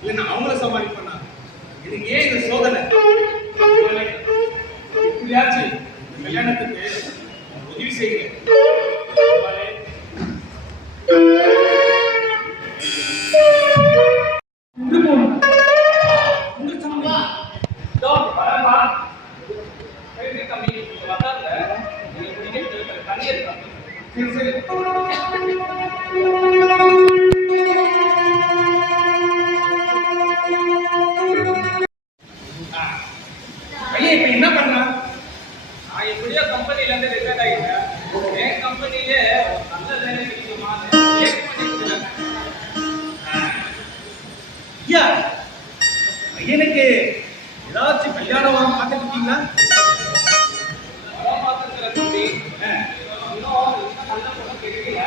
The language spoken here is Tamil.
இல்ல நான் அவங்கள சமாளிப்பேனா? எனக்கு ஏன் இந்த சோதனை? எப்படியாச்சும் கல்யாணத்துக்கு உதவி செய்யுங்க. பையன் இப்ப என்ன பண்ணலாம்? நான் எப்படியோ கம்பெனில இருந்து ரிட்டையர் ஆகிட்டேன். என் கம்பெனிலே நல்ல வேலை கிடைக்குமா ஐயா, பையனுக்கு ஏதாச்சும் கல்யாணம் பார்த்துட்டு இருக்கீங்களா? பார்த்துருக்கிற தம்பி இன்னும் நல்ல பொண்ணு கிடைக்கல.